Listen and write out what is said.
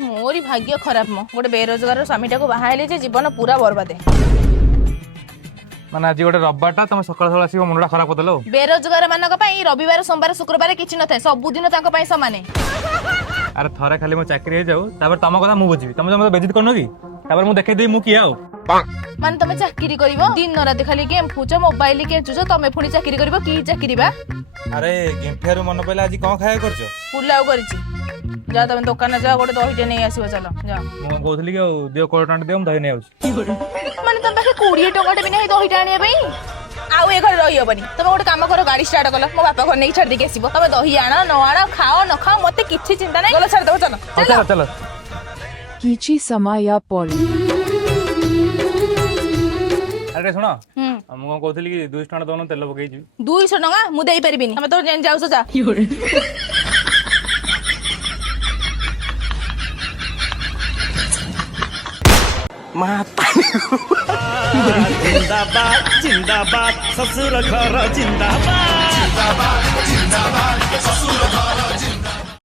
मोरी भाग्य खराब मो गोटे बेरोजगार स्वामीटा को बाहा जे जीवन पूरा बर्बाद माने आज गोटे रविवारटा तुम सकाळ सकाळ आसी मनटा खराब करदेलो बेरोजगार मानक पई रविवार सोमवार शुक्रवार किछि न थाए सब दिन तांको पई समान अरे थरे खाली मो चाकरी हे जाऊ तापर तम कथा मु बुझिबी तुम मते बेजित करनो की तापर मु देखे देई मु किया हो मान तुम चाकरी करिवो दिन रात खाली गेम पूछ मोबाइल के चुछ तमे पुणी चाकरी करिवो की चाकरी बा अरे गेंठियारू मन पइला आज कोन खाया करछो पुलाव करिछि जा तमे दुकान जा गोटे दहीटे नै आसीबो चलो जा मु कहथली कि दियो कोड़ टंट दियो हम दही नै आउछ माने तम पाखे 20 टंकाटे बिना दहीटे आनिया पई आउ ए घर रही हबनी तमे गोटे काम करो गाड़ी स्टार्ट कलो मो बापा घर नै छाड़ दे के आसीबो तमे दही आना न आना खाओ न खाओ मते किछि चिंता नै चलो छाड़ दो चलो चलो चलो किछि समय पर अरे सुनो मु कहथली कि 200 टका दोनो तेल पकई जी 200 टका मु देई परिबिनी तमे तो जान जाउसो जा जिंदाबाद जिंदाबाद ससुर घर जिंदाबाद